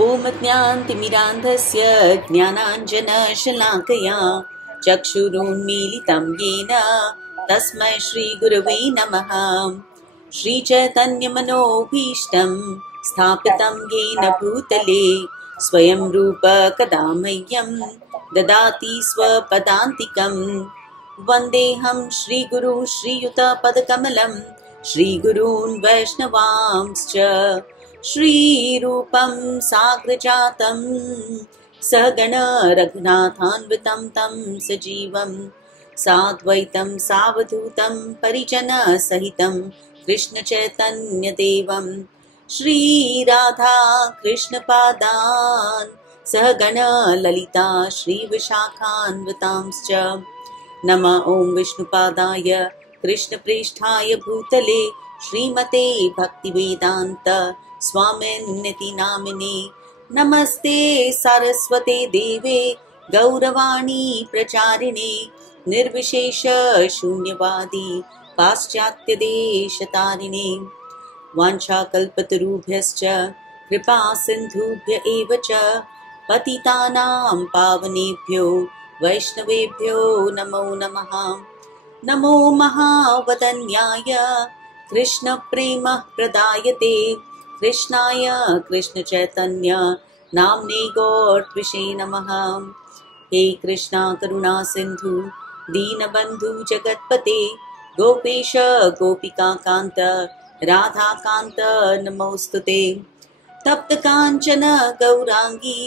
ॐ ज्ञानतिमिरान्धस्य ज्ञानाञ्जनशलाकया चक्षुरुन्मीलितं येन तस्मै श्रीगुरवे नमः। श्रीचैतन्यमनोभीष्टं स्थापितं येन भूतले स्वयं रूप कदा मह्यं ददाति स्वपदान्तिकं। वन्देऽहं श्रीगुरु श्रीयुतपदकमलं श्रीगुरून् वैष्णवांश्च श्रीरूपं साग्रजातं सहगण रघुनाथान्वितं तं सजीवं साद्वैतं सावधूतं परिजनसहितं कृष्णचैतन्यदेवं श्रीराधा कृष्णपादान् सहगण ललिता श्रीविशाखान्वितांश्च। नमः ॐ विष्णुपादाय कृष्णप्रेष्ठाय भूतले श्रीमते भक्तिवेदान्त स्वामिन्निति नामिने। नमस्ते सारस्वते देवे गौरवाणी प्रचारिणे निर्विशेष शून्यवादी पाश्चात्यदेशतारिणे। वाञ्छाकल्पतरुभ्यश्च कृपा सिन्धुभ्य एव च पतितानां पावनेभ्यो वैष्णवेभ्यो नमो नमः। नमो महावदन्याय कृष्ण प्रेम प्रदायते कृष्णाय कृष्ण चैतन्य नाम्ने गौरत्विषे नमः। हे कृष्णा करुणा सिंधु दीनबंधु जगत्पते गोपेश गोपिका कांत राधा कांत नमोस्तुते। तप्त कांचन गौरांगी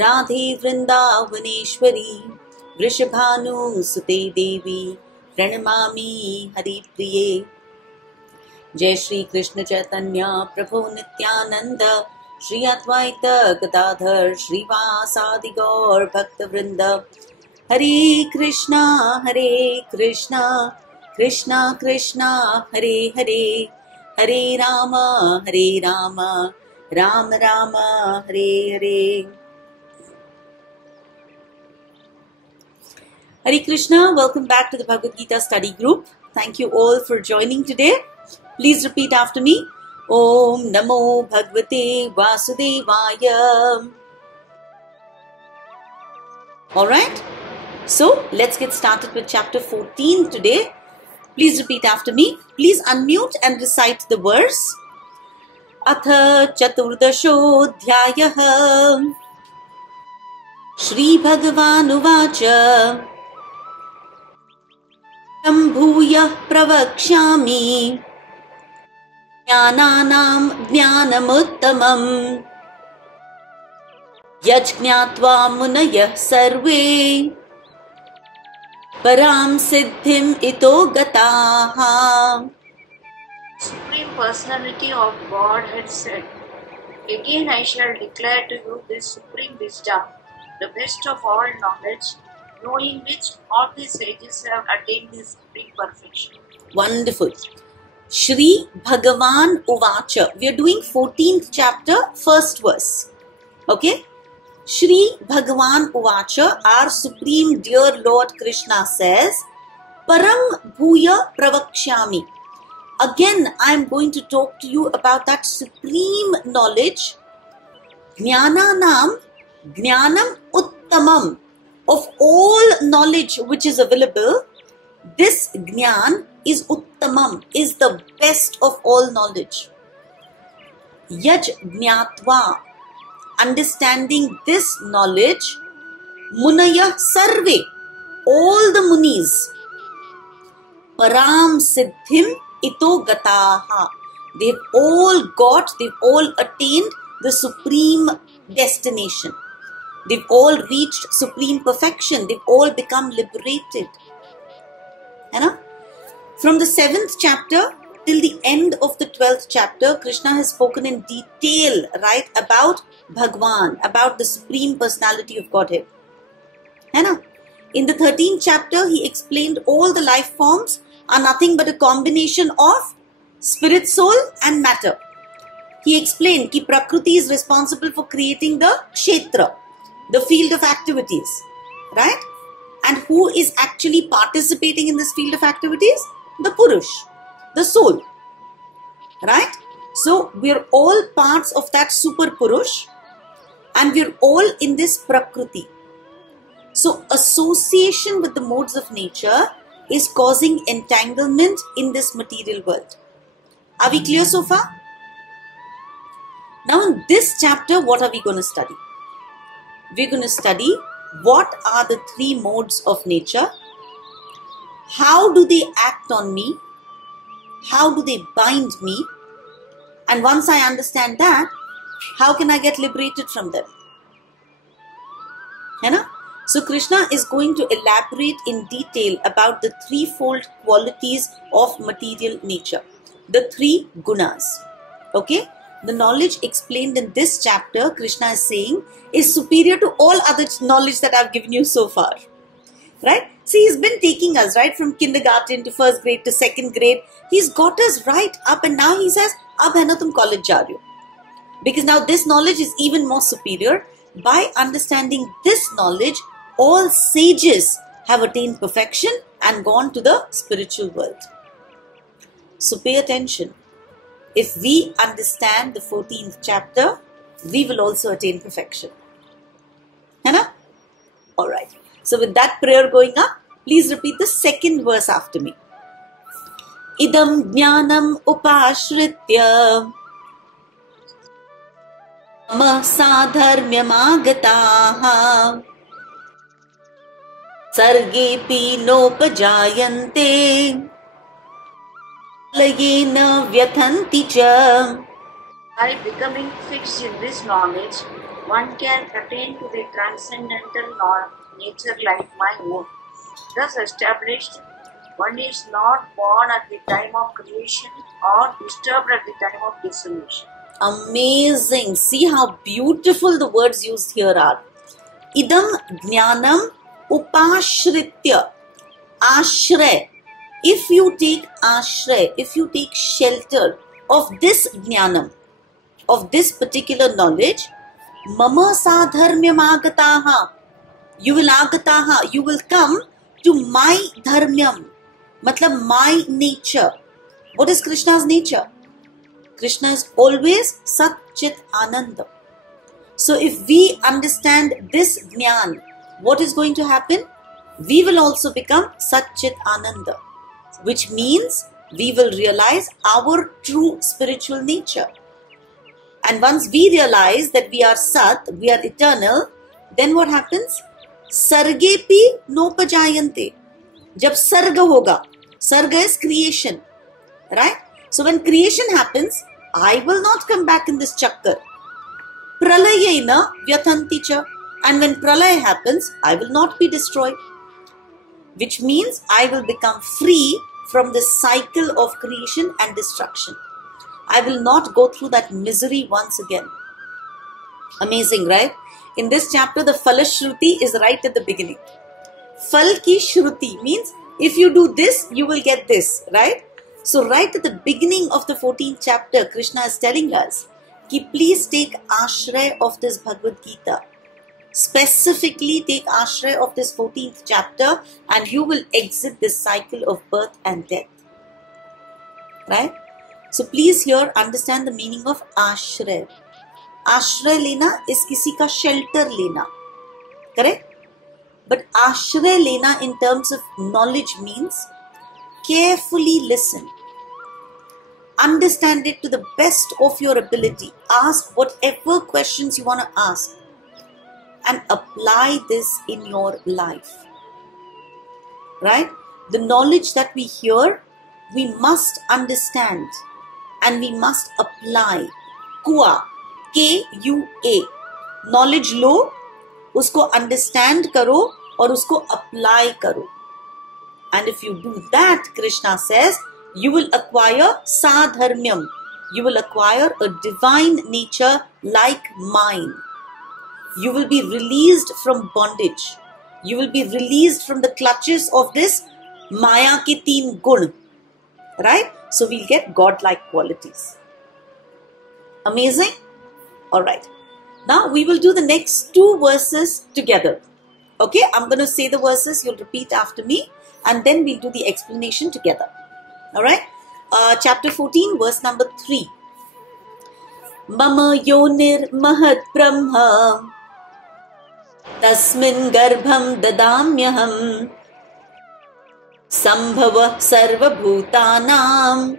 राधे वृंदावनेश्वरी वृषभानुसुते देवी प्रणमामि हरिप्रिये। जय श्री कृष्ण चैतन्य प्रभु नित्यानंद श्री अद्वैत गदाधर श्रीवासादि गौर भक्त वृंद। हरे कृष्णा कृष्णा कृष्णा हरे हरे, हरे Ram Ram Ram Hare Hare. Hare Krishna, welcome back to the Bhagavad Gita study group. Thank you all for joining today. Please repeat after me. Om Namo Bhagavate Vasudevaya. Alright, so let's get started with chapter 14 today. Please repeat after me. Please unmute and recite the verse. Atha Chaturdashodhyayah Shri Bhagavanuvacha Bhuyah Pravakshami Jnananam Jnanamuttamam Yajñatva Munayah Sarve Param Siddhim Ito Gataha. Supreme Personality of God had said, "Again I shall declare to you this supreme wisdom, the best of all knowledge, knowing which all the sages have attained this supreme perfection." Wonderful. Shri Bhagavan Uvacha. We are doing 14th chapter, first verse. Okay? Shri Bhagavan Uvacha, our Supreme Dear Lord Krishna says, Param Bhuya Pravakshami. Again, I am going to talk to you about that supreme knowledge, Jnananam, Jnanam Uttamam, of all knowledge which is available. This Jnan is Uttamam, is the best of all knowledge. Yaj Jnatva, understanding this knowledge, Munaya Sarve, all the Munis, Param Siddhim Ito Gataha, they've all attained the supreme destination. They've all reached supreme perfection. They've all become liberated. From the 7th chapter till the end of the 12th chapter, Krishna has spoken in detail, right, about Bhagwan, about the supreme personality of Godhead. In the 13th chapter, he explained all the life forms are nothing but a combination of spirit, soul and matter. He explained that Prakriti is responsible for creating the kshetra, the field of activities, right? And who is actually participating in this field of activities? The Purush, the soul, right? So we are all parts of that super Purush, and we're all in this Prakriti. So association with the modes of nature is causing entanglement in this material world. Are we clear so far? Now in this chapter, what are we going to study? We're going to study what are the three modes of nature, how do they act on me, how do they bind me, and once I understand that, how can I get liberated from them? है ना? So Krishna is going to elaborate in detail about the threefold qualities of material nature, the three gunas. Okay? The knowledge explained in this chapter, Krishna is saying, is superior to all other knowledge that I've given you so far. Right? See, he's been taking us, right, from kindergarten to first grade to second grade. He's got us right up, and now he says, ab hai na tum college ja rahe ho. Because now this knowledge is even more superior. By understanding this knowledge, all sages have attained perfection and gone to the spiritual world. So pay attention. If we understand the 14th chapter, we will also attain perfection. Hai na? Alright. So with that prayer going up, please repeat the second verse after me. Idam jnanam upashritya mama sadharmyam agataha sargepi nopajayante layena vyathanti cha. By becoming fixed in this knowledge, one can attain to the transcendental nature like my own. Thus established, one is not born at the time of creation or disturbed at the time of dissolution. Amazing. See how beautiful the words used here are. Idam jnanam upashritya. Ashray. If you take ashray, if you take shelter of this jnanam, of this particular knowledge, mama sadharmyam agataha. You will agataha. You will come to my dharmyam. Matlab my nature. What is Krishna's nature? Krishna is always Sat Chit Ananda. So if we understand this jnana, what is going to happen? We will also become Sat Chit Ananda, which means we will realize our true spiritual nature. And once we realize that we are Sat, we are eternal, then what happens? Sargepi nopajayante. Jab sarga hoga. Sarga is creation. Right? So when creation happens, I will not come back in this chakkar. Pralayena vyathanti cha. And when pralaya happens, I will not be destroyed. Which means I will become free from this cycle of creation and destruction. I will not go through that misery once again. Amazing, right? In this chapter, the Falashruti is right at the beginning. Fal ki shruti means if you do this, you will get this, right? So right at the beginning of the 14th chapter, Krishna is telling us, ki please take ashray of this Bhagavad Gita. Specifically take ashray of this 14th chapter and you will exit this cycle of birth and death. Right? So please here understand the meaning of ashray. Ashray lena is kisi ka shelter lena. Correct? But ashray lena in terms of knowledge means carefully listen. Understand it to the best of your ability. Ask whatever questions you want to ask. And apply this in your life. Right? The knowledge that we hear, we must understand. And we must apply. Kua. K-U-A. Knowledge लो, उसको understand करो और उसको apply करो. And if you do that, Krishna says, you will acquire sadharmyam. You will acquire a divine nature like mine. You will be released from bondage. You will be released from the clutches of this Maya ke teen gun. Right? So we'll get God-like qualities. Amazing? Alright. Now we will do the next two verses together. Okay? I'm going to say the verses. You'll repeat after me. And then we'll do the explanation together. Alright? Chapter 14, verse number 3. mama yonir mahad brahma tasmin garbham dadamyaham sambhava sarva bhutanam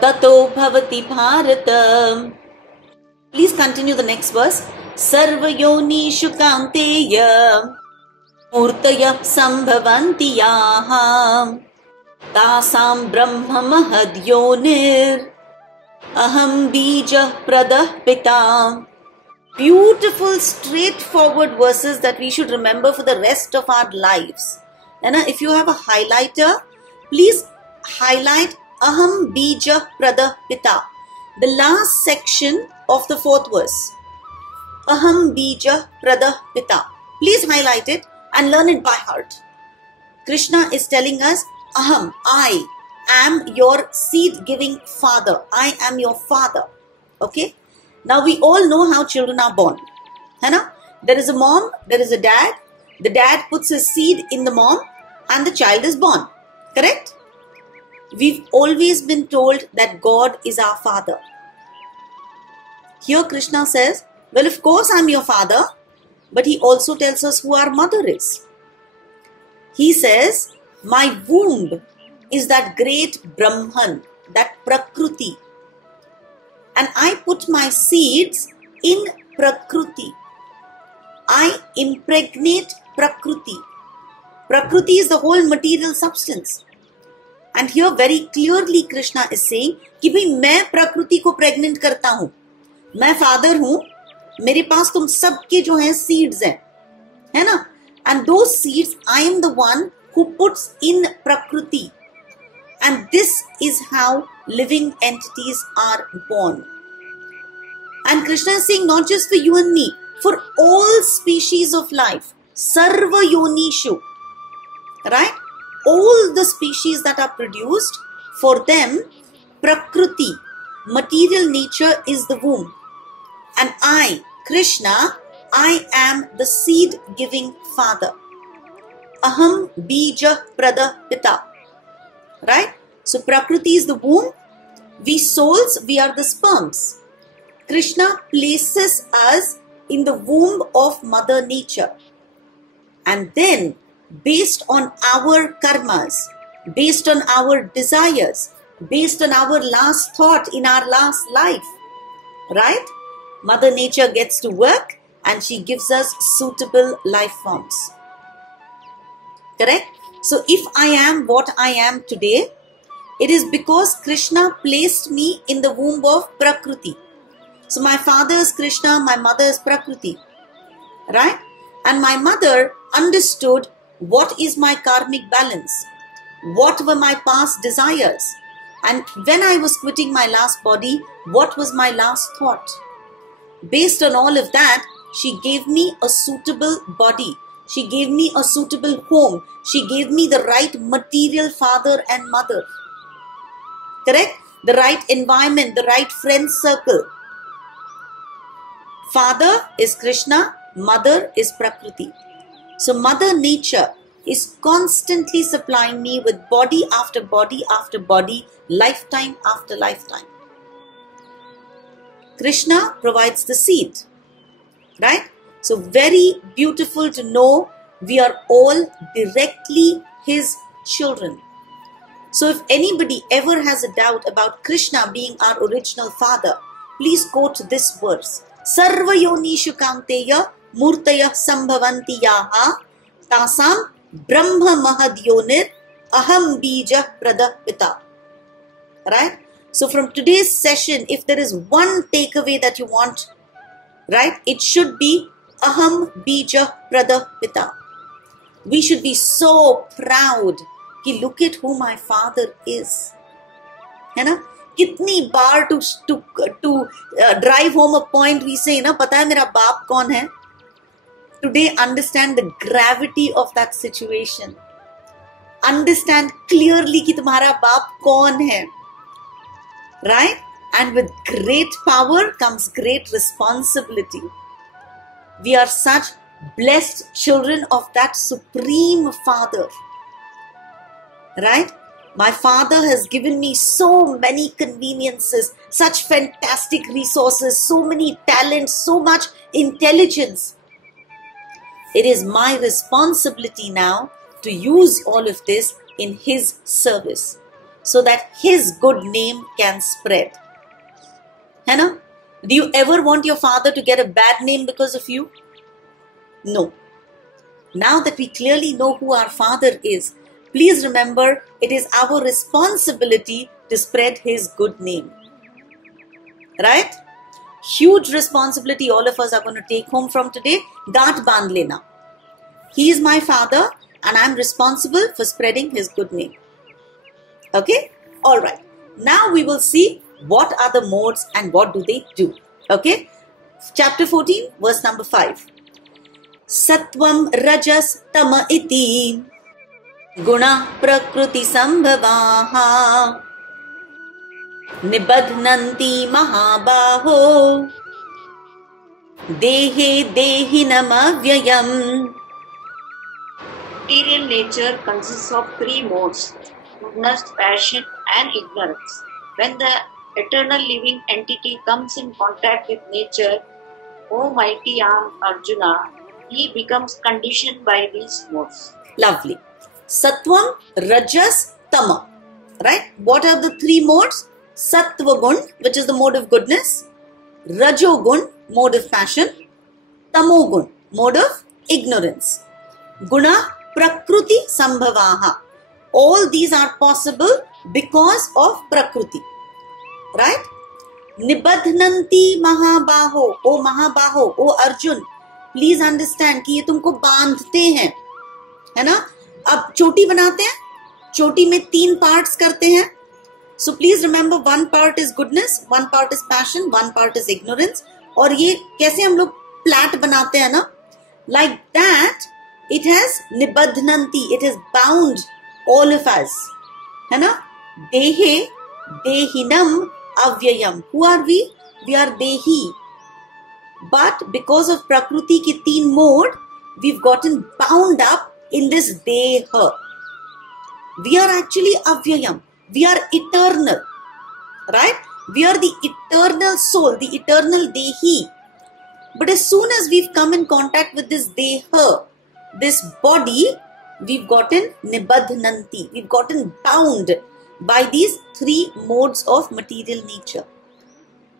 tato bhavati bharata. Please continue the next verse. Sarva yonishu kanteya murtaya sambhavanti yaha tasam brahma mahad yonir aham bija pradah pita. Beautiful, straightforward verses that we should remember for the rest of our lives. And if you have a highlighter, please highlight aham bija pradah pita, the last section of the fourth verse. Aham bija pradah pita. Please highlight it and learn it by heart. Krishna is telling us, aham, I am your seed-giving father. I am your father. Okay? Now we all know how children are born. है ना? There is a mom, there is a dad. The dad puts his seed in the mom and the child is born. Correct? We've always been told that God is our father. Here Krishna says, well, of course I'm your father, but he also tells us who our mother is. He says, my womb is that great Brahman, that Prakruti. And I put my seeds in Prakruti. I impregnate Prakruti. Prakruti is the whole material substance. And here very clearly Krishna is saying कि भाई मैं प्रकृति को pregnant करता हूँ, मैं father हूँ, मेरे पास तुम सबके जो हैं सीड्स हैं, है ना? And those seeds I am the one who puts in Prakriti. And this is how living entities are born. And Krishna is saying not just for you and me, for all species of life, Sarva Yonishu, right? All the species that are produced, for them, Prakriti, material nature is the womb. And I, Krishna, I am the seed-giving father. Aham bija prada pita. Right? So Prakriti is the womb. We souls, we are the sperms. Krishna places us in the womb of Mother Nature. And then, based on our karmas, based on our desires, based on our last thought in our last life, right? Mother Nature gets to work and she gives us suitable life forms. Correct? So if I am what I am today, it is because Krishna placed me in the womb of Prakriti. So my father is Krishna, my mother is Prakriti. Right? And my mother understood what is my karmic balance, what were my past desires, and when I was quitting my last body, what was my last thought. Based on all of that, she gave me a suitable body. She gave me a suitable home. She gave me the right material father and mother. Correct? The right environment, the right friend circle. Father is Krishna, mother is Prakriti. So Mother Nature is constantly supplying me with body after body after body, lifetime after lifetime. Krishna provides the seed. Right? So very beautiful to know we are all directly his children. So if anybody ever has a doubt about Krishna being our original father, please quote this verse. Sarva yonishu kanteya murtaya sambhavanti yaha tasam brahma mahad yonir aham bija prada pita. Right? So from today's session, if there is one takeaway that you want, right, it should be aham bija prada pita. We should be so proud कि look at who my father is. है ना? कितनी बार to drive home a point we say ना, पता है मेरा बाप कौन है? Today understand the gravity of that situation. Understand clearly कि तुम्हारा बाप कौन है. Right? And with great power comes great responsibility. We are such blessed children of that supreme father. Right? My father has given me so many conveniences, such fantastic resources, so many talents, so much intelligence. It is my responsibility now to use all of this in his service so that his good name can spread. है ना? Do you ever want your father to get a bad name because of you? No. Now that we clearly know who our father is, please remember it is our responsibility to spread his good name. Right? Huge responsibility all of us are going to take home from today. Gaat bandh lena. He is my father and I am responsible for spreading his good name. Okay? Alright. Now we will see what are the modes and what do they do. Okay? Chapter 14, verse number 5. Sattvam rajas tama iti guna prakruti sambhavaha nibadhnanti mahabaho dehe dehinam avyayam. Material nature consists of three modes: goodness, passion, and ignorance. When the eternal living entity comes in contact with nature, O mighty Arjuna, he becomes conditioned by these modes. Lovely. Sattvam, Rajas, Tama. Right? What are the three modes? Sattva gun, which is the mode of goodness. Rajogun, mode of passion. Tamogun, mode of ignorance. Guna, Prakruti, Sambhavaha. All these are possible because of Prakruti. Right? Nibadhnanti Mahabaho. O Mahabaho, O Arjun. Please understand कि ये तुमको बांधते हैं, है ना? अब चोटी बनाते हैं, चोटी में 3 parts करते हैं. So please remember, one part is goodness, one part is passion, one part is ignorance. और ये कैसे हम लोग plait बनाते हैं ना? Like that, it has nibadhnanti, it has bound all of us, है ना? Dehe, dehinam, avyayam. Who are we? We are dehi. But because of Prakruti ki 3 mode, we've gotten bound up in this deha. We are actually avyayam. We are eternal. Right? We are the eternal soul, the eternal dehi. But as soon as we've come in contact with this deha, this body, we've gotten nibadhnanti. We've gotten bound by these 3 modes of material nature.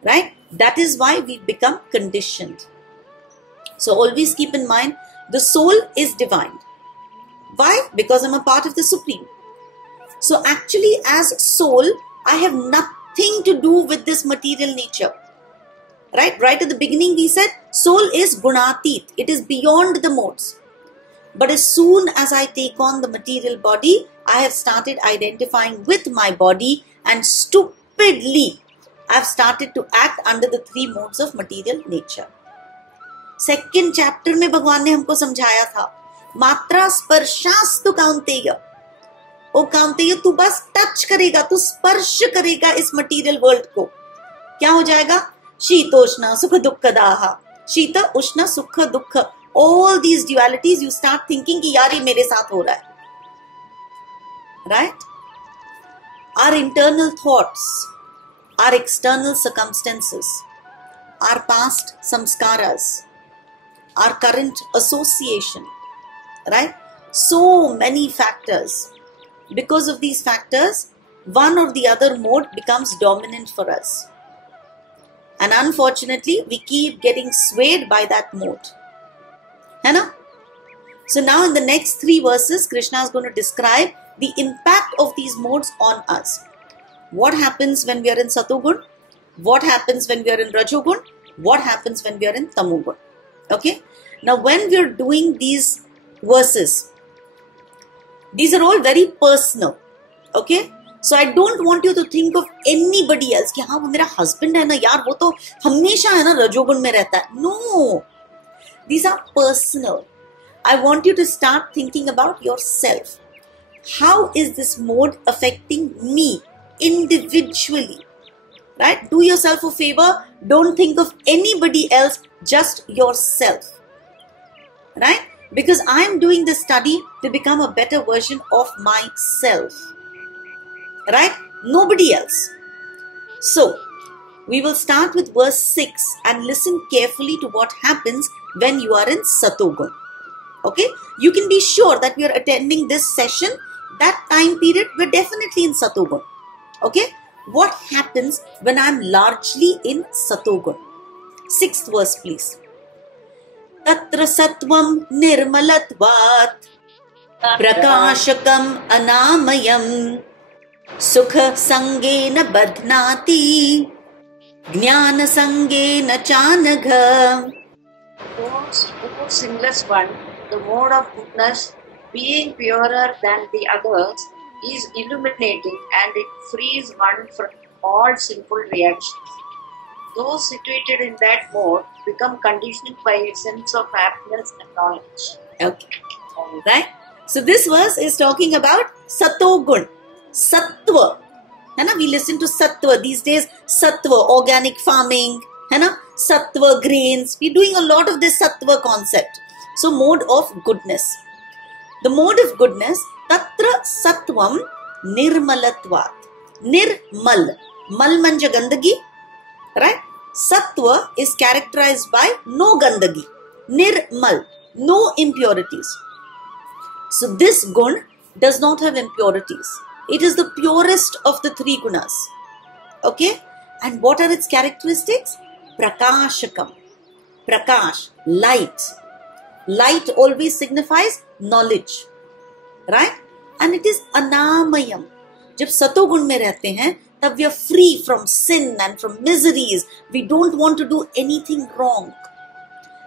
Right? That is why we become conditioned. So always keep in mind, the soul is divine. Why? Because I'm a part of the Supreme. So actually as soul, I have nothing to do with this material nature. Right? Right at the beginning we said, soul is gunatit. It is beyond the modes. But as soon as I take on the material body, I have started identifying with my body and stupidly I've started to act under the 3 modes of material nature. Second chapter में भगवान ने हमको समझाया था, मात्रा स्पर्शास्तु काउंतेय. ओ काउंतेय, तू बस touch करेगा, तू स्पर्श करेगा इस मटीरियल वर्ल्ड को, क्या हो जाएगा? शीतोष्ण सुख दुखदाह. शीत उष्ण सुख दुख. All these dualities, you start thinking कि यार ये मेरे साथ हो रहा है. Right? Our internal thoughts, our external circumstances, our past samskaras, our current association, right? So many factors. Because of these factors, one or the other mode becomes dominant for us. And unfortunately, we keep getting swayed by that mode. है ना? So now in the next 3 verses, Krishna is going to describe the impact of these modes on us. What happens when we are in Satogun? What happens when we are in Rajogun? What happens when we are in Tamogun? Okay? Now when we are doing these verses, these are all very personal. Okay? So I don't want you to think of anybody else कि हाँ वो मेरा husband है ना यार, वो तो हमेशा है ना रजोगुण में रहता है. No! These are personal. I want you to start thinking about yourself. How is this mode affecting me individually? Right? Do yourself a favor. Don't think of anybody else, just yourself. Right? Because I am doing this study to become a better version of myself. right? Nobody else. So, we will start with verse 6 and listen carefully to what happens when you are in Satogun. Okay? You can be sure that we are attending this session, that time period, we're definitely in Satogun. Okay? What happens when I'm largely in Satogun? 6th verse, please. Tatra satvam nirmalatvat prakashakam anamayam sukha sangena badhnati jnana sangena chanagha. O sinless one, the mode of goodness, being purer than the others, is illuminating and it frees one from all sinful reactions. Those situated in that mode become conditioned by a sense of happiness and knowledge. Okay. Right? So this verse is talking about Satogun, Sattva. We listen to Sattva. These days, Sattva, organic farming, Sattva grains. We're doing a lot of this Sattva concept. So mode of goodness. The mode of goodness, Tatra Sattvam Nirmalatvat. Nirmal. Mal manja gandagi. Right? Sattva is characterized by no gandagi. Nirmal. No impurities. So this gun does not have impurities. It is the purest of the 3 gunas. Okay? And what are its characteristics? Prakashakam. Prakash. Light. Light always signifies knowledge. Right? And it is anamayam. जब सतोगुण में रहते हैं, तब we are free from sin and from miseries. We don't want to do anything wrong.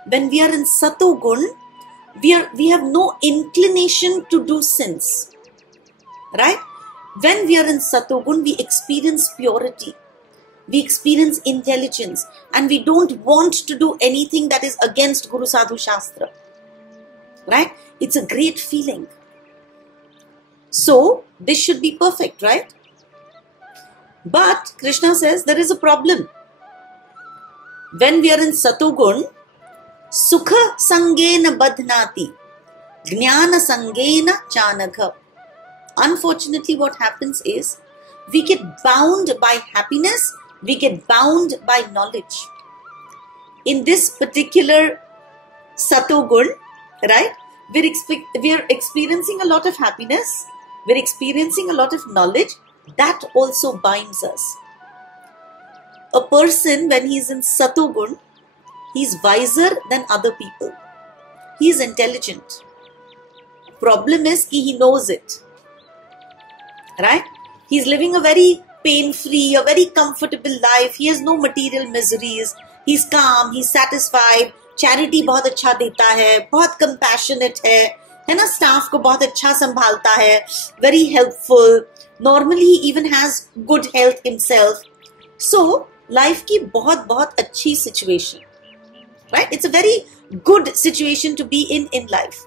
When we are in Satogun, we have no inclination to do sins. Right? When we are in Satogun, we experience purity. We experience intelligence. And we don't want to do anything that is against Guru Sadhu Shastra. Right? It's a great feeling. So, this should be perfect, right? But Krishna says there is a problem. When we are in Satogun, Sukha Sangena Badhnati, Jnana Sangena Chanagha. Unfortunately, what happens is, we get bound by happiness, we get bound by knowledge. In this particular Satogun, right, we're experiencing a lot of happiness, we're experiencing a lot of knowledge, that also binds us. A person, when he's in Satogun, he's wiser than other people. He's intelligent. Problem is, he knows it. Right? He's living a very pain-free, a very comfortable life. He has no material miseries. He's calm, he's satisfied. Charity बहुत अच्छा देता है, बहुत compassionate है ना, staff को बहुत अच्छा संभालता है, very helpful. Normally he even has good health himself. So life की बहुत अच्छी situation, right? It's a very good situation to be in life.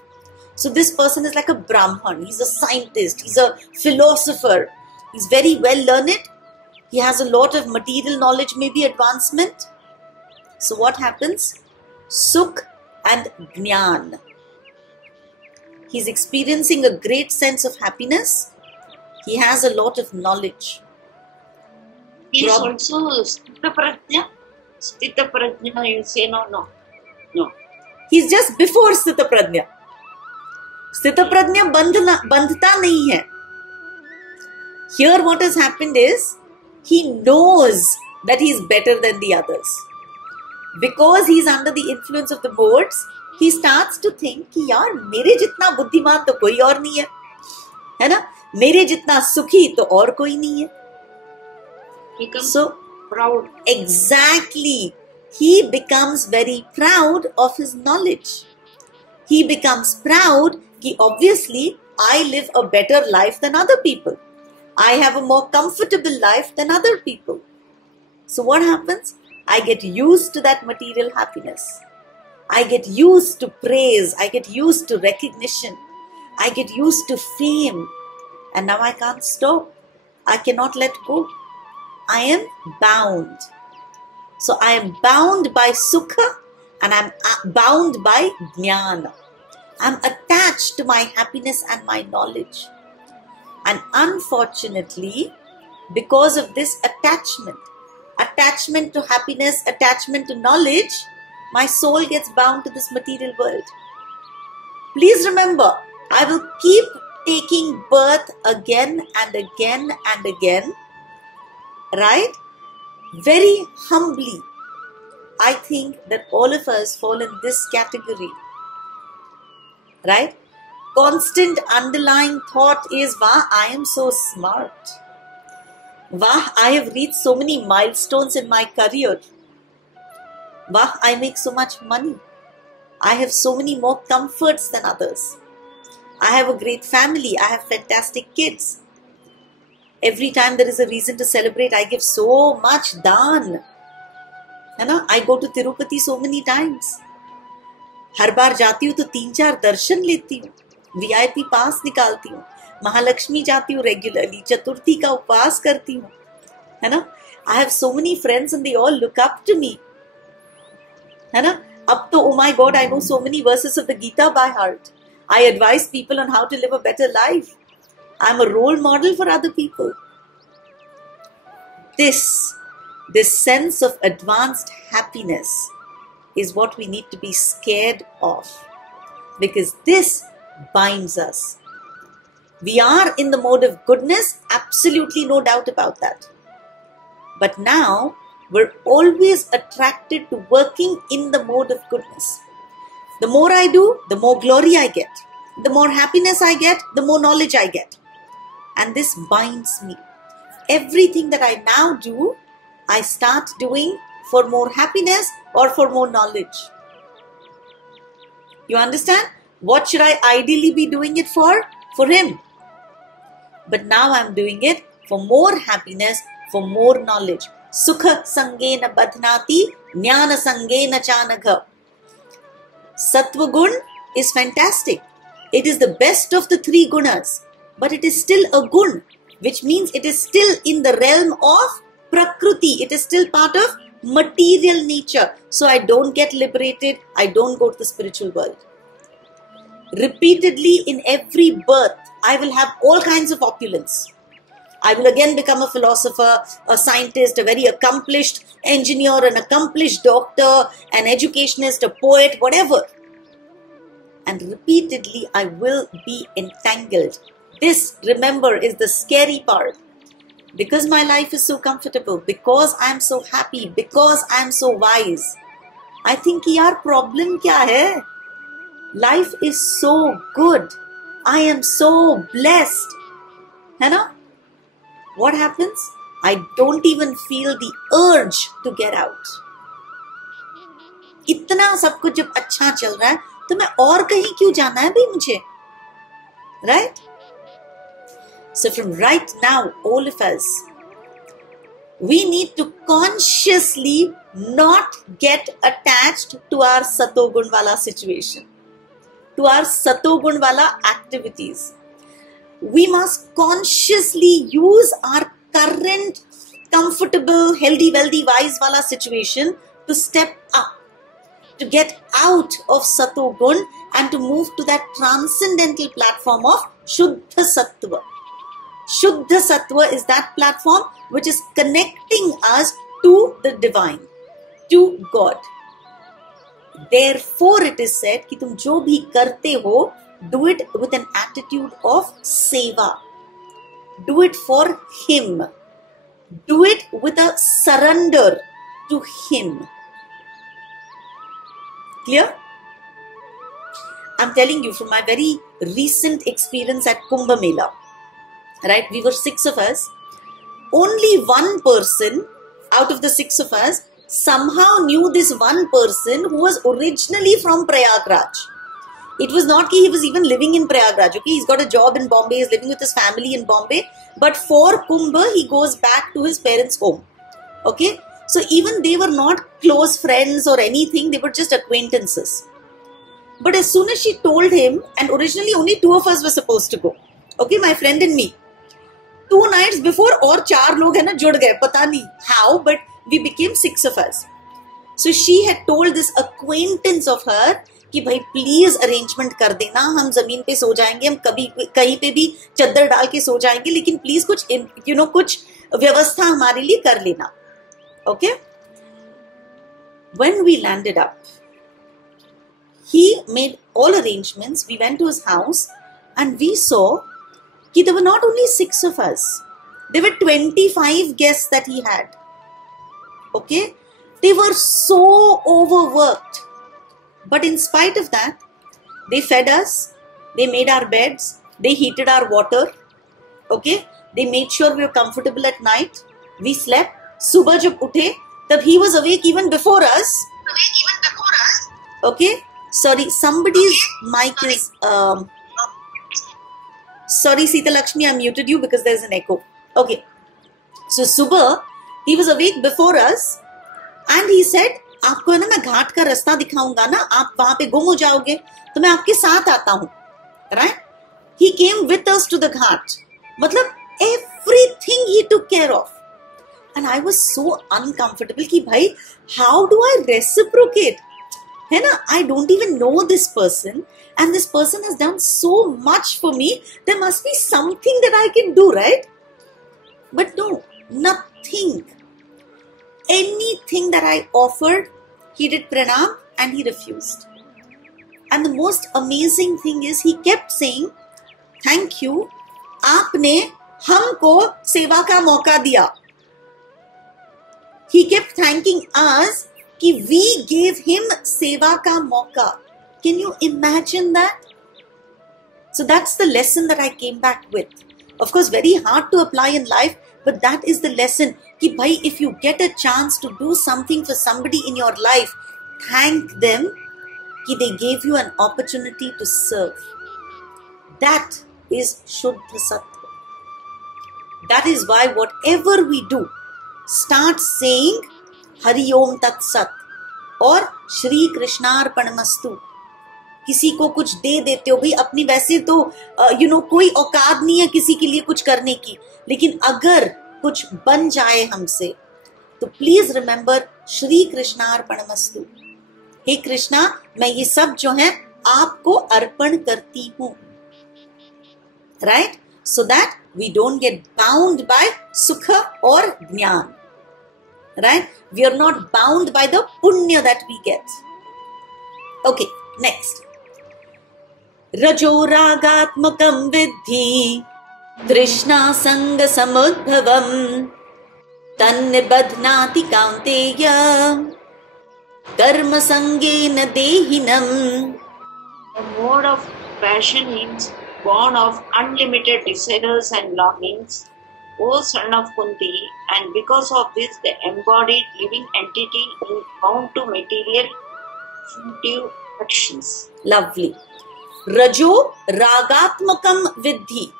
So this person is like a Brahman. He's a scientist. He's a philosopher. He's very well learned. He has a lot of material knowledge, maybe advancement. So what happens? Sukh and Jnana. He's experiencing a great sense of happiness. He has a lot of knowledge. He is also Sthita Prajna. Sthita Prajna, you say no. He's just before Sthita Prajna. Sthita Prajna bandhta nahi hai. Here what has happened is, he knows that he is better than the others. Because he is under the influence of the modes, he starts to think कि यार मेरे जितना बुद्धिमान तो कोई और नहीं है ना? मेरे जितना सुखी तो और कोई नहीं है. So proud. Exactly. He becomes very proud of his knowledge. He becomes proud कि obviously I live a better life than other people. I have a more comfortable life than other people. So what happens? I get used to that material happiness. I get used to praise. I get used to recognition. I get used to fame. And now I can't stop. I cannot let go. I am bound. So I am bound by Sukha and I am bound by Jnana. I am attached to my happiness and my knowledge. And unfortunately, because of this attachment to happiness, attachment to knowledge, my soul gets bound to this material world. Please remember, I will keep taking birth again and again and again, right? Very humbly, I think that all of us fall in this category, right? Constant underlying thought is, wow, I am so smart. Wow, I have reached so many milestones in my career. Wow, I make so much money. I have so many more comforts than others. I have a great family. I have fantastic kids. Every time there is a reason to celebrate, I give so much daan. I go to Tirupati so many times. हर बार जाती हूँ तो 3-4 दर्शन लेती हूँ, VIP पास निकालती हूँ, महालक्ष्मी जाती हूँ regularly, चतुर्थी का उपवास करती हूँ, है ना? I have so many friends and they all look up to me, है ना? अब तो, oh my God, I know so many verses of the Gita by heart. I advise people on how to live a better life. I'm a role model for other people. This sense of advanced happiness is what we need to be scared of, because this binds us. We are in the mode of goodness, absolutely no doubt about that. But now we're always attracted to working in the mode of goodness. The more I do, the more glory I get. The more happiness I get, the more knowledge I get. And this binds me. Everything that I now do, I start doing for more happiness or for more knowledge. You understand? What should I ideally be doing it for? For him. But now I'm doing it for more happiness, for more knowledge. Sukha sangena badhnati, jnana sangena chanagha. Sattva gun is fantastic. It is the best of the 3 gunas. But it is still a gun, which means it is still in the realm of Prakriti. It is still part of material nature. So I don't get liberated. I don't go to the spiritual world. Repeatedly in every birth, I will have all kinds of opulence. I will again become a philosopher, a scientist, a very accomplished engineer, an accomplished doctor, an educationist, a poet, whatever. And repeatedly I will be entangled. This, remember, is the scary part. Because my life is so comfortable, because I am so happy, because I am so wise, I think, yaar, problem kya hai? Life is so good. I am so blessed. है ना? What happens? I don't even feel the urge to get out. इतना सब कुछ जब अच्छा चल रहा है, तो मैं और कहीं क्यों जाना है भाई मुझे? Right? So from right now, all of us, we need to consciously not get attached to our Satogun wala situation, to our Satogun wala activities. We must consciously use our current comfortable, healthy, wealthy, wise wala situation to step up, to get out of Satogun and to move to that transcendental platform of Shuddha Sattva. Shuddha Sattva is that platform which is connecting us to the divine, to God. Therefore it is said कि तुम जो भी करते हो, do it with an attitude of seva. Do it for Him. Do it with a surrender to Him. Clear? I'm telling you from my very recent experience at Kumbh Mela. Right? We were 6 of us. Only one person out of the 6 of us somehow knew this one person who was originally from Prayagraj. It was not that he was even living in Prayagraj. Okay? He's got a job in Bombay. He's living with his family in Bombay. But for Kumbh, he goes back to his parents' home. Okay? So even they were not close friends or anything. They were just acquaintances. But as soon as she told him, and originally only 2 of us were supposed to go. Okay, my friend and me. 2 nights before और 4 लोग है ना जुड़ गए, पता नहीं how, but we became 6 of us. So she had told this acquaintance of her कि भाई प्लीज अरेंजमेंट कर देना, हम जमीन पे सो जाएंगे, हम कभी कहीं पे भी चद्दर डाल के सो जाएंगे, लेकिन प्लीज कुछ कुछ व्यवस्था हमारे लिए कर लेना. Okay? When we landed up, he made all arrangements. We went to his house and we saw that there were not only 6 of us, there were 25 guests that he had. Okay? They were so overworked. But in spite of that, they fed us, they made our beds, they heated our water. Okay? They made sure we were comfortable at night. We slept. Subah jab uthe, tab he was awake even before us. Okay? Sorry, somebody's mic is... Sorry, Sita Lakshmi, I muted you because there's an echo. Okay. So Subah, he was awake before us and he said, आपको है ना मैं घाट का रास्ता दिखाऊंगा ना, आप वहां पे गुम हो जाओगे तो मैं आपके साथ आता हूं. Right? He came with us to the ghat. मतलब everything he took care of. And I was so uncomfortable कि भाई, how do I reciprocate? है ना, I don't even know this person and this person has done so much for me. There must be something that I can do, right? But no, nothing. Anything that I offered, he did pranam and he refused. And the most amazing thing is he kept saying, thank you, आपने हमको सेवा का मौका दिया. He kept thanking us कि we gave him सेवा का मौका. Can you imagine that? So that's the lesson that I came back with. Of course, very hard to apply in life, but that is the lesson. कि भाई, if you get a chance to do something for somebody in your life, thank them कि they gave you an opportunity to serve. That is Shuddha Sattva. That is why whatever we do, start saying Hari Om Tat Sat और श्री कृष्णार्पणमस्तु. किसी को कुछ दे देते हो भाई, अपनी वैसे तो कोई औकात नहीं है किसी के लिए कुछ करने की, लेकिन अगर कुछ बन जाए हमसे तो प्लीज रिमेंबर श्री कृष्णार्पणमस्तु. हे कृष्णा, मैं ये सब जो है आपको अर्पण करती हूं. Right? So that we don't get bound by sukha or jnana. Right? We are not bound by the punya that we get. Okay, next. Rajo ragatmakam vidhi trishna sanga samudbhavam tannibadhnati kaunteya karma sangena dehinam. The mode of passion is born of unlimited desires and longings, O son of Kunti, and because of this the embodied living entity is bound to material fruitive actions. Lovely. Rajo ragatmakam vidhi.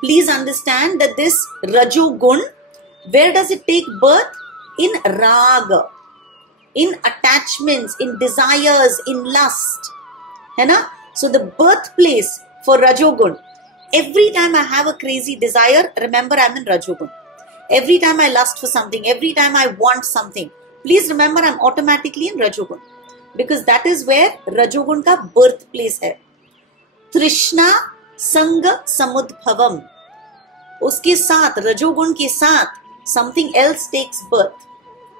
Please understand that this Rajo gun, where does it take birth? In raga, in attachments, in desires, in lust. है ना? So the birthplace for Rajogun. Every time I have a crazy desire, remember I'm in Rajogun. Every time I lust for something, every time I want something, please remember I'm automatically in Rajogun. Because that is where Rajogun ka birthplace hai. Trishna Sanga Samudbhavam. Uske saath, Rajogun ke saath, something else takes birth.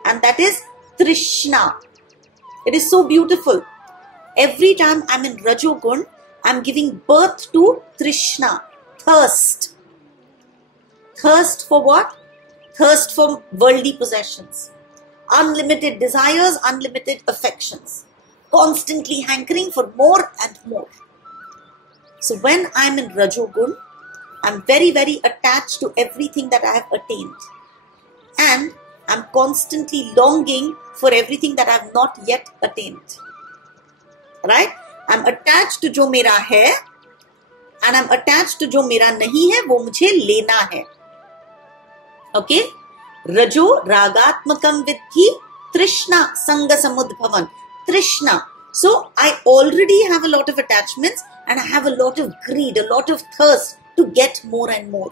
And that is Trishna. It is so beautiful. Every time I'm in Rajogun, I'm giving birth to Trishna, thirst. Thirst for what? Thirst for worldly possessions. Unlimited desires, unlimited affections. Constantly hankering for more and more. So when I'm in Rajogun, I'm very, very attached to everything that I have attained. And I'm constantly longing for everything that I have not yet attained. Right? I'm attached to जो मेरा है and I'm attached to जो मेरा नहीं है, वो मुझे लेना है. Okay? Rajo ragatmakam vidhi trishna sanga samudbhavan. Trishna. So I already have a lot of attachments and I have a lot of greed, a lot of thirst to get more and more.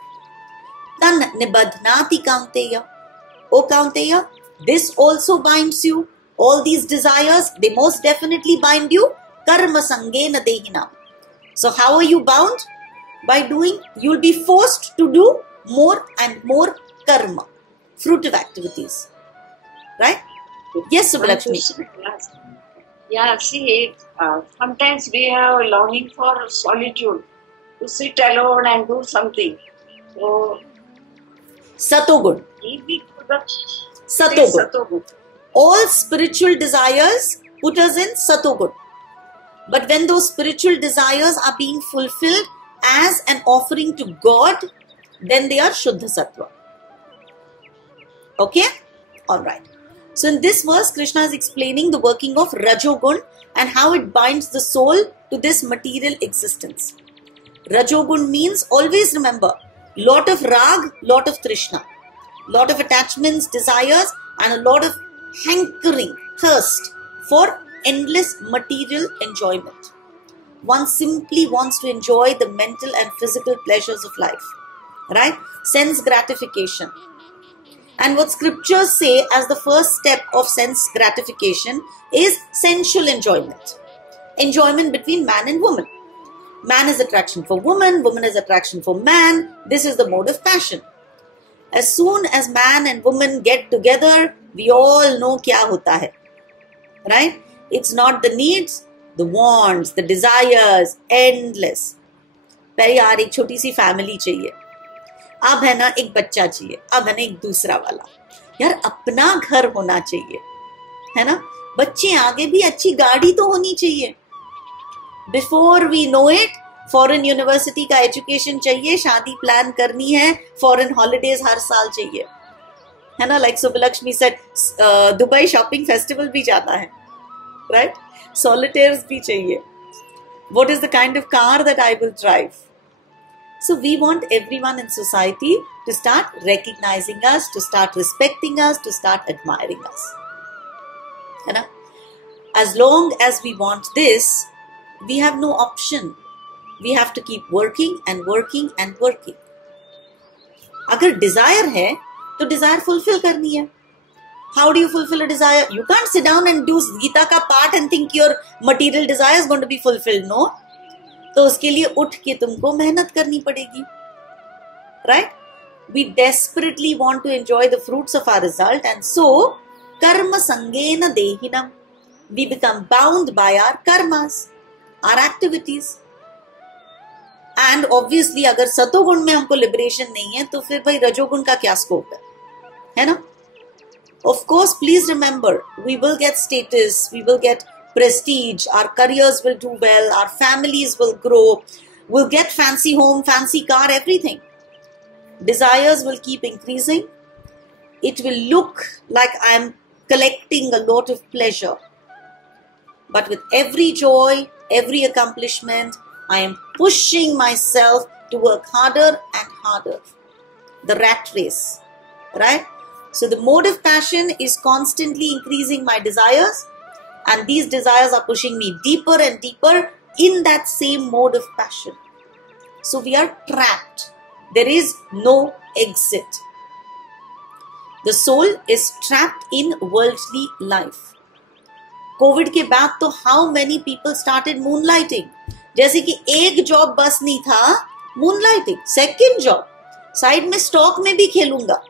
Tan nibadhnati kaunteya. O Kaunteya, this also binds you. All these desires, they most definitely bind you. Karma sangena dehina. So how are you bound? By doing, you'll be forced to do more and more karma, fruitive activities. Right? Yes, Subbalakshmi. Yes. Yeah, see, sometimes we have a longing for solitude, to sit alone and do something. So, Satogun. give it to the Satogun. Satogun. All spiritual desires put us in Satogun. But when those spiritual desires are being fulfilled as an offering to God, then they are Shuddha Sattva. Okay? Alright. So in this verse, Krishna is explaining the working of Rajogun and how it binds the soul to this material existence. Rajogun means, always remember, lot of rag, lot of trishna, lot of attachments, desires, and a lot of hankering, thirst for endless material enjoyment. One simply wants to enjoy the mental and physical pleasures of life, right? Sense gratification. And what scriptures say as the first step of sense gratification is sensual enjoyment. Enjoyment between man and woman. Man is attraction for woman, woman is attraction for man. This is the mode of passion. As soon as man and woman get together, we all know kya hota hai. Right? It's not the needs, the wants, the desires, endless. पहले यार एक छोटी सी family चाहिए, अब है ना एक बच्चा चाहिए, अब है ना एक दूसरा वाला, यार अपना घर होना चाहिए, है ना, बच्चे आगे भी अच्छी गाड़ी तो होनी चाहिए. Before we know it, foreign university का एजुकेशन चाहिए, शादी प्लान करनी है, फॉरेन हॉलीडेज हर साल चाहिए, है ना. Like Subbulakshmi said, Dubai shopping festival भी जाना है, राइट. सॉलिटेयर्स भी चाहिए. What is the kind of car that I will drive? So we want everyone in society to start recognizing us, to start respecting us, to start admiring us. है ना? As long as we want this, we have no option. We have to keep working and working and working. अगर desire है, तो desire fulfill करनी है. How do you fulfill a desire? You can't sit down and do Gita का पाठ and think your material desire is going to be fulfilled. No. तो उसके लिए उठ के तुमको मेहनत करनी पड़ेगी. Right? We desperately want to enjoy the fruits of our result, and so karma sangena dehinam. We become bound by our karmas, our activities. And obviously अगर सतोगुण में हमको liberation नहीं है, तो फिर भाई रजोगुण का क्या scope है ना? Of course, please remember, we will get status, we will get prestige, our careers will do well, our families will grow, we'll get fancy home, fancy car, everything. Desires will keep increasing. It will look like I'm collecting a lot of pleasure. But with every joy, every accomplishment, I am pushing myself to work harder and harder. The rat race, right? So the mode of passion is constantly increasing my desires, and these desires are pushing me deeper and deeper in that same mode of passion. So we are trapped. There is no exit. The soul is trapped in worldly life. COVID के बाद तो how many people started moonlighting? जैसे कि एक job बस नहीं था, moonlighting, second job, side में स्टॉक में भी खेलूंगा.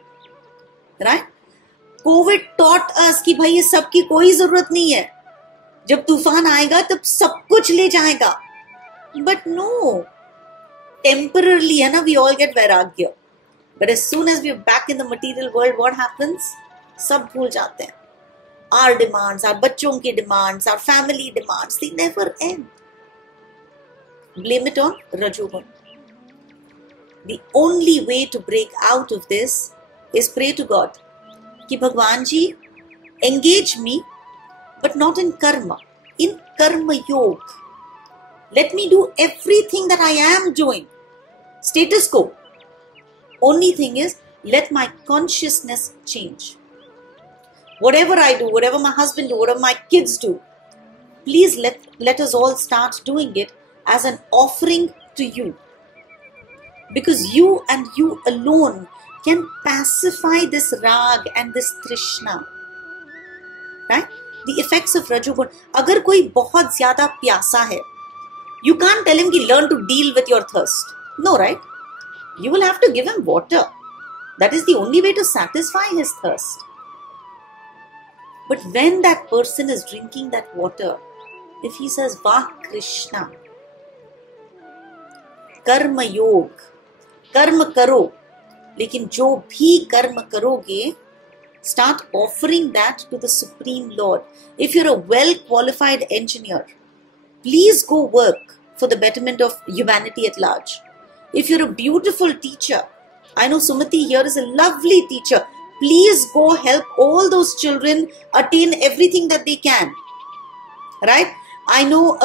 Right? कोविड taught us कि भाई ये सब की कोई जरूरत नहीं है. जब तूफान आएगा तब सब कुछ ले जाएगा. But no, temporarily है ना, we all get वैराग्य. But as soon as we are back in the material world, what happens? सब भूल जाते हैं. Our demands, our बच्चों की demands, our family demands, they never end. Blame it on Rajogun. The only way to break out of this is pray to God. कि भगवान जी, engage me, but not in karma, in karma yoga. Let me do everything that I am doing. Status quo. Only thing is, let my consciousness change. Whatever I do, whatever my husband do, whatever my kids do, please let us all start doing it as an offering to you. Because you and you alone can pacify this rag and this trishna. Right? The effects of Rajogun. अगर कोई बहुत ज़्यादा प्यासा है, you can't tell him कि learn to deal with your thirst. No, right? You will have to give him water. That is the only way to satisfy his thirst. But when that person is drinking that water, if he says, Vah Krishna, कर्म योग, कर्म करो, लेकिन जो भी कर्म करोगे, start offering that to the Supreme Lord. If you're a well-qualified engineer, please go work for the betterment of humanity at large. If you're a beautiful teacher, I know Sumati here is a lovely teacher, please go help all those children attain everything that they can. Right? I know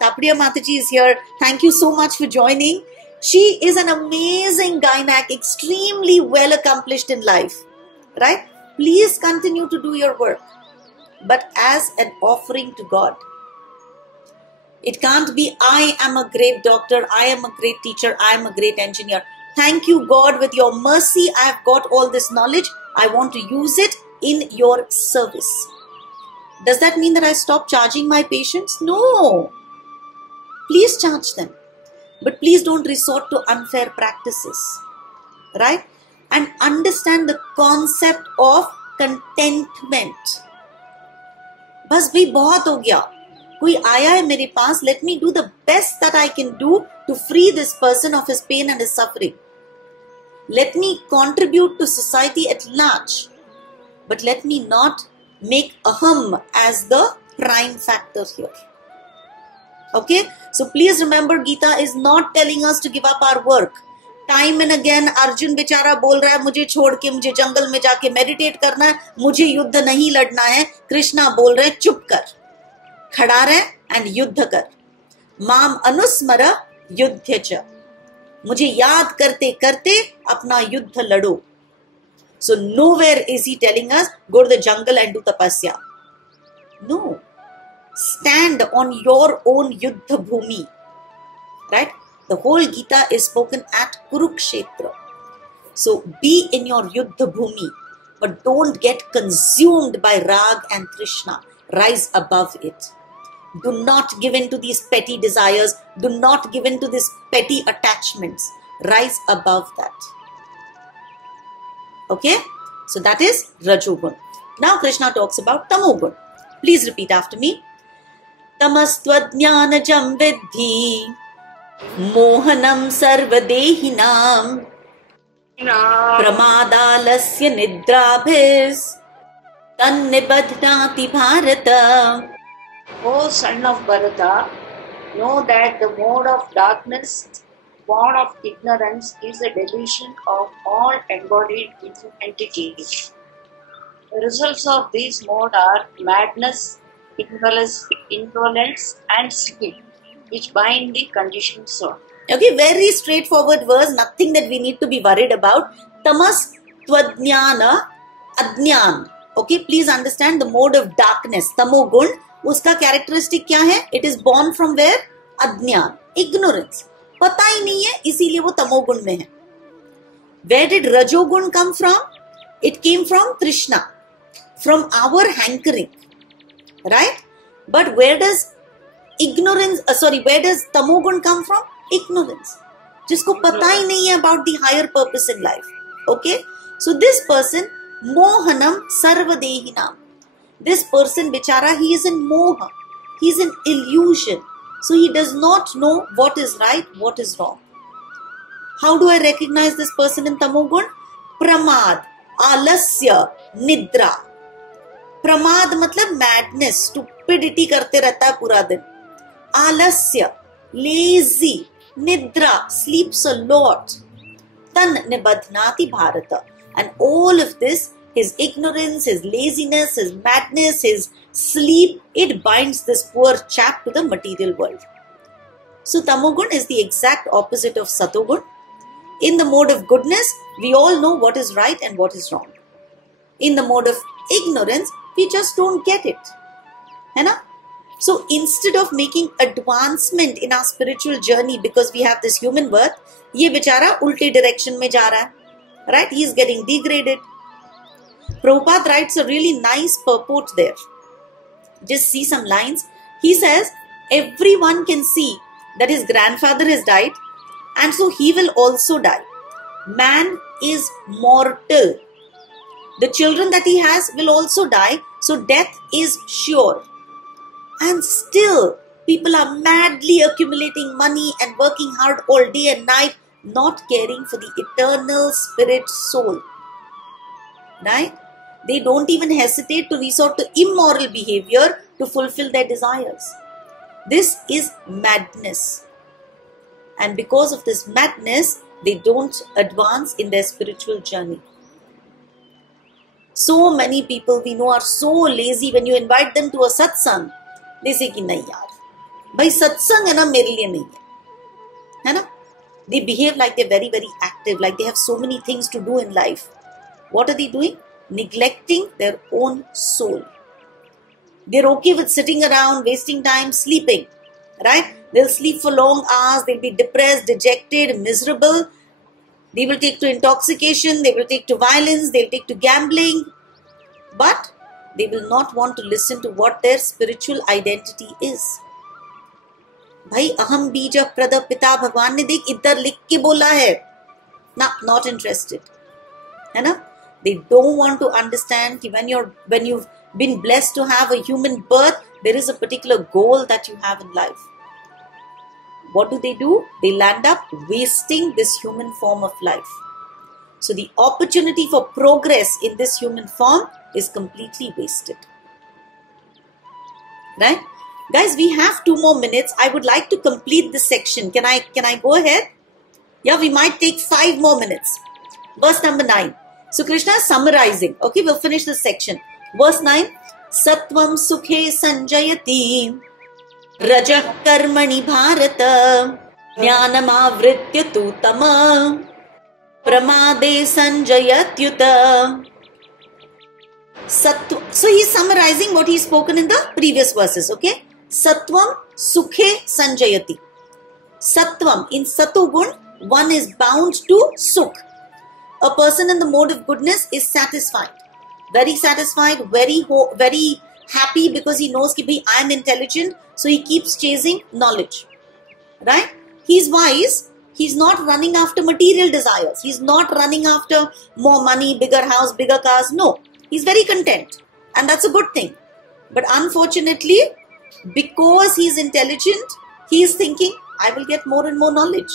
Tapriya Mataji is here. Thank you so much for joining. She is an amazing gynac, extremely well accomplished in life. Right? Please continue to do your work, but as an offering to God. It can't be, I am a great doctor, I am a great teacher, I am a great engineer. Thank you, God, with your mercy, I have got all this knowledge. I want to use it in your service. Does that mean that I stop charging my patients? No. Please charge them. But please don't resort to unfair practices. Right? And understand the concept of contentment. बस भी बहुत हो गया. कोई आया है मेरे पास. Let me do the best that I can do to free this person of his pain and his suffering. Let me contribute to society at large. But let me not make aham as the prime factor here. Okay? So please remember, Gita is not telling us to give up our work. Time and again, Arjun बेचारा बोल रहा है मुझे छोड़ के मुझे जंगल में जाके मेडिटेट करना है, मुझे युद्ध नहीं लड़ना है. कृष्णा बोल रहे चुप कर, खड़ा रहे एंड युद्ध कर. माम अनुस्मर युद्ध च, मुझे याद करते करते अपना युद्ध लड़ो. So nowhere is he telling us go to the jungle and do tapasya. No, stand on your own yuddha bhumi. Right? The whole Gita is spoken at Kurukshetra. So be in your yuddha bhumi, but don't get consumed by rag and trishna. Rise above it. Do not give in to these petty desires. Do not give in to these petty attachments. Rise above that. Okay? So that is Rajogun. Now Krishna talks about Tamogun. Please repeat after me. Tamastwadjnanajam vidhi mohanam sarvadehinam pramadalasya nidrabhis tannibadhnati bharata. O son of Bharata, know that the mode of darkness born of ignorance is the delusion of all embodied entities. The results of this mode are madness, intolerance and sleep, which bind the conditioned soul. Okay, very straightforward verse, nothing that we need to be worried about. Tamas twadjnana adnyan. Okay, please understand the mode of darkness. Tamogun, uska characteristic kya hai? It is born from where? Adnyan, ignorance. पता ही नहीं है, इसीलिए वो तमोगुण में है. Where did Rajogun come from? It came from Trishna, from our hankering, right? But where does where does Tamogun come from? Ignorance, जिसको पता ही नहीं है about the higher purpose in life. Okay, so this person mohanam sarvadehinam. This person bichara, he is in moha, he is in illusion. So he does not know what is right, what is wrong. How do I recognize this person in Tamogun? Pramad, alasya, nidra. Pramad matlab madness, stupidity karte rehta hai pura din. Alasya, lazy. Nidra, sleeps a lot. Tan nibadhnati bharata. And all of this, his ignorance, his laziness, his madness, his sleep, it binds this poor chap to the material world. So Tamogun is the exact opposite of Satogun. In the mode of goodness, we all know what is right and what is wrong. In the mode of ignorance, we just don't get it. है ना? So instead of making advancement in our spiritual journey because we have this human birth, ये बेचारा उल्टे direction में जा रहा है. Right? He is getting degraded. Prabhupada writes a really nice purport there. Just see some lines. He says, everyone can see that his grandfather has died and so he will also die. Man is mortal. The children that he has will also die, so death is sure. And still, people are madly accumulating money and working hard all day and night, not caring for the eternal spirit soul. Right? They don't even hesitate to resort to immoral behavior to fulfill their desires. This is madness. And because of this madness, they don't advance in their spiritual journey. So many people we know are so lazy. When you invite them to a satsang, they say कि नहीं यार, भाई सत्संग है ना मेरे लिए नहीं है ना? They behave like they're very, very active, like they have so many things to do in life. What are they doing? Neglecting their own soul. They're okay with sitting around, wasting time, sleeping, right? They'll sleep for long hours, they'll be depressed, dejected, miserable. They will take to intoxication, they will take to violence, they'll take to gambling. But they will not want to listen to what their spiritual identity is. भाई अहम बीज प्रद पिता भगवान ने देख इधर लिख के बोला है ना, not interested, है ना? They don't want to understand कि when you've been blessed to have a human birth, there is a particular goal that you have in life. What do? They land up wasting this human form of life. So the opportunity for progress in this human form is completely wasted. Right? Guys, we have 2 more minutes. I would like to complete this section. Can I go ahead? Yeah, we might take 5 more minutes. Verse number 9. So Krishna is summarizing. Okay, we'll finish this section. Verse 9. Sattvam sukhe sanjayati rajah karmani bharata jnanam avritya tu tama pramade sanjayatyuta. So he's summarizing what he's spoken in the previous verses. Okay. Sattvam sukhe sanjayati. Sattvam, in Satugun, one is bound to sukh. A person in the mode of goodness is satisfied, very happy, because he knows that I am intelligent, so he keeps chasing knowledge. Right? He's wise. He's not running after material desires. He's not running after more money, bigger house, bigger cars. No. He's very content. And that's a good thing. But unfortunately, because he's intelligent, he is thinking, I will get more and more knowledge.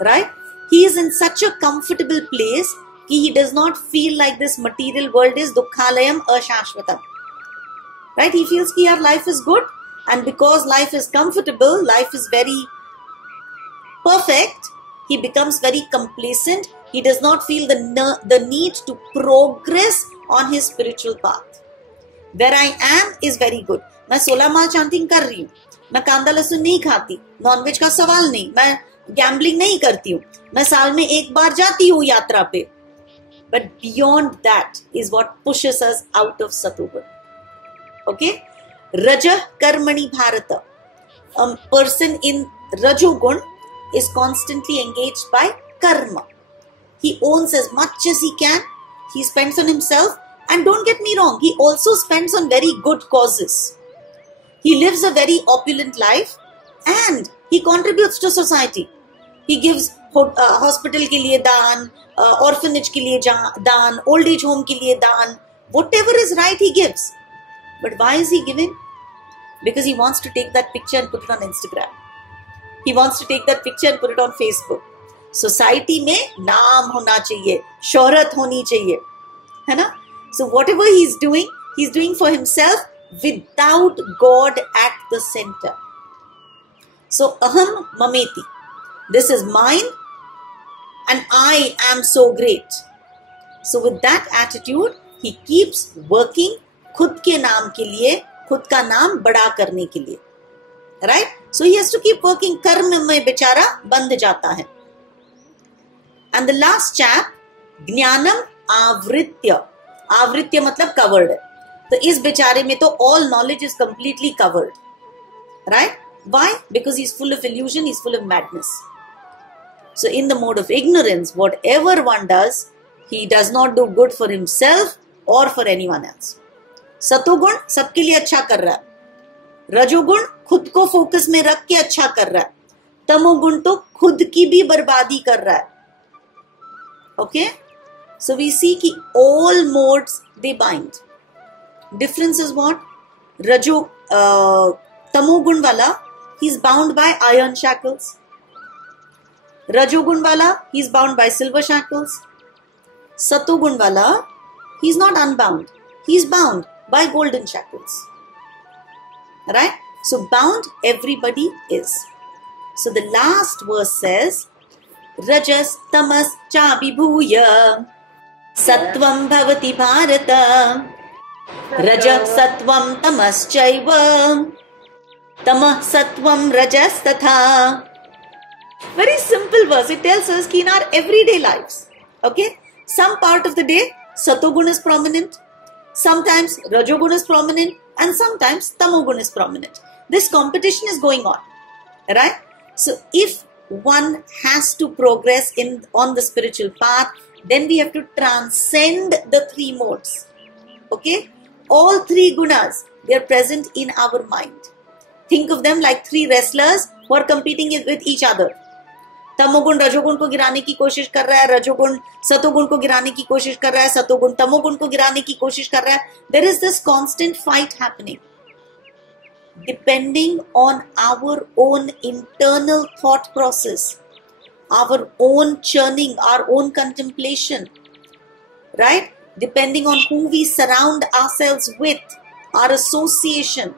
Right? He is in such a comfortable place that he does not feel like this material world is dukkhalayam ashashvatam. Right? He feels that our life is good, and because life is comfortable, life is very perfect, he becomes very complacent. He does not feel the need to progress on his spiritual path. Where I am is very good. मैं 16 माह chanting कर रही हूँ, मैं कांदा लहसुन नहीं खाती, नॉनवेज का सवाल नहीं, मैं गैम्बलिंग नहीं करती हूँ, मैं साल में 1 बार जाती हूँ यात्रा पे. But beyond that is what pushes us out of Satugun. Okay? Rajah karmani bharata. A person in Rajogun is constantly engaged by karma. He owns as much as he can. He spends on himself. And don't get me wrong, he also spends on very good causes. He lives a very opulent life and he contributes to society. He gives hospital के लिए दान, orphanage के लिए दान, old age home के लिए दान. Whatever is right, he gives. But why is he giving? Because he wants to take that picture and put it on Instagram. He wants to take that picture and put it on Facebook. Society में नाम होना चाहिए, शोहरत होनी चाहिए, है ना? So whatever he's doing for himself without God at the center. So aham mameti. This is mine and I am so great. So with that attitude, he keeps working खुद के नाम के लिए, खुद का नाम बड़ा करने के लिए. Right? So he has to keep working. कर्म में बेचारा बंध जाता है. And the last chap, ज्ञानम आवृत्य. आवृत्य मतलब covered है. तो इस बेचारे में तो all knowledge is completely covered. Right? Why? Because he's full of illusion, he's full of madness. So in the mode of ignorance, whatever one does, he does not do good for himself or for anyone else. सतोगुण सबके लिए अच्छा कर रहा है. रजोगुण खुद को फोकस में रख के अच्छा कर रहा है. तमोगुण तो खुद की भी बर्बादी कर रहा है. Okay, so we see ki all modes they bind. Difference is what? Tamogun wala, he's bound by iron shackles. Rajogun wala, he's bound by silver shackles. Satogun wala, he's not unbound, he's bound by golden shackles. Right? So bound everybody is. So the last verse says, Rajas tamas chabibhuya Sattvam bhavati bharata Raja sattvam tamas chaiva Tamah sattvam rajas tatha. Very simple verse. It tells us in our everyday lives, okay, some part of the day Satogun is prominent, sometimes Rajogun is prominent, and sometimes Tamogun is prominent. This competition is going on, right? So if one has to progress on the spiritual path, then we have to transcend the three modes. Okay? All three gunas, they are present in our mind. Think of them like three wrestlers who are competing with each other. तमोगुण रजोगुण को गिराने की कोशिश कर रहा है, रजोगुण सतोगुण को गिराने की कोशिश कर रहा है, सतोगुण तमोगुण को गिराने की कोशिश कर रहा है. There is this constant fight happening. Depending on our own internal thought process, our own churning, our own contemplation, right? Depending on who we surround ourselves with, our association,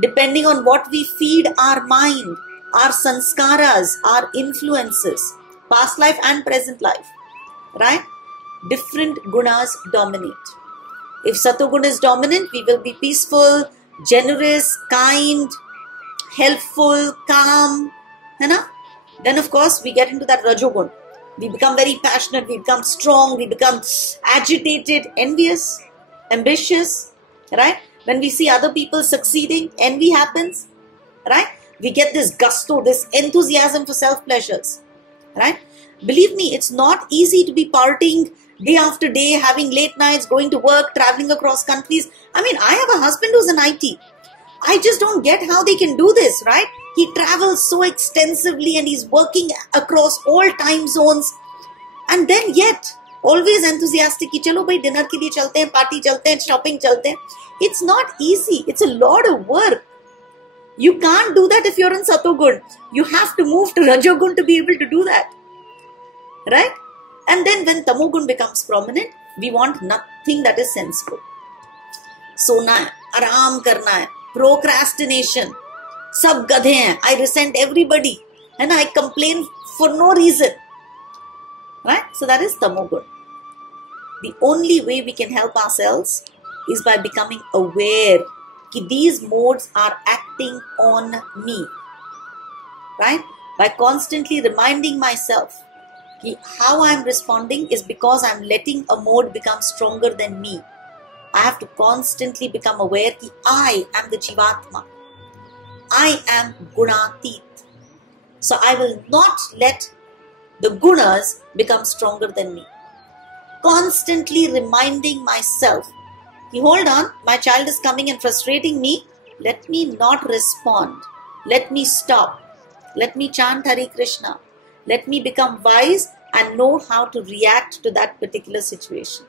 depending on what we feed our mind, our sanskaras, our influences, past life and present life, right? Different gunas dominate. If Satoguna is dominant, we will be peaceful, generous, kind, helpful, calm, then of course we get into that Rajogun. We become very passionate, we become strong, we become agitated, envious, ambitious, right? When we see other people succeeding, envy happens, right? We get this gusto, this enthusiasm for self-pleasures, right? Believe me, it's not easy to be partying day after day, having late nights, going to work, traveling across countries. I mean, I have a husband who's in IT. I just don't get how they can do this, right? He travels so extensively and he's working across all time zones. And then yet, always enthusiastic, ki chalo bhai dinner ke liye chalte hain, party chalte hain, shopping chalte hain. It's not easy. It's a lot of work. You can't do that if you're in Satogun. You have to move to Rajogun to be able to do that. Right? And then when Tamogun becomes prominent, we want nothing that is sensible. Sona hai, aram karna hai, procrastination. Sab gadhe hain. I resent everybody. And I complain for no reason. Right? So that is Tamogun. The only way we can help ourselves is by becoming aware that these modes are acting on me, right? By constantly reminding myself that how I am responding is because I am letting a mode become stronger than me. I have to constantly become aware that I am the Jivatma. I am Gunatit. So I will not let the gunas become stronger than me. Constantly reminding myself, hold on, my child is coming and frustrating me. Let me not respond. Let me stop. Let me chant Hare Krishna. Let me become wise and know how to react to that particular situation.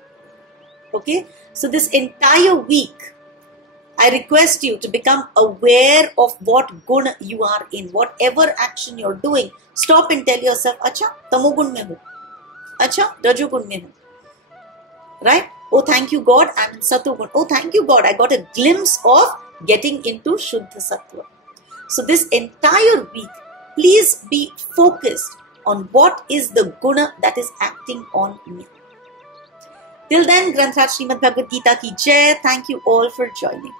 Okay? So this entire week, I request you to become aware of what guna you are in. Whatever action you're doing, stop and tell yourself, Acha, Tamogun mein hu. Acha, Rajogun mein hu. Right? Oh, thank you, God, I'm in Satogun. Oh, thank you, God, I got a glimpse of getting into Shuddha Sattva. So this entire week, please be focused on what is the guna that is acting on me. Till then, Granthraj Srimad Bhagavad Gita ki Jai. Thank you all for joining.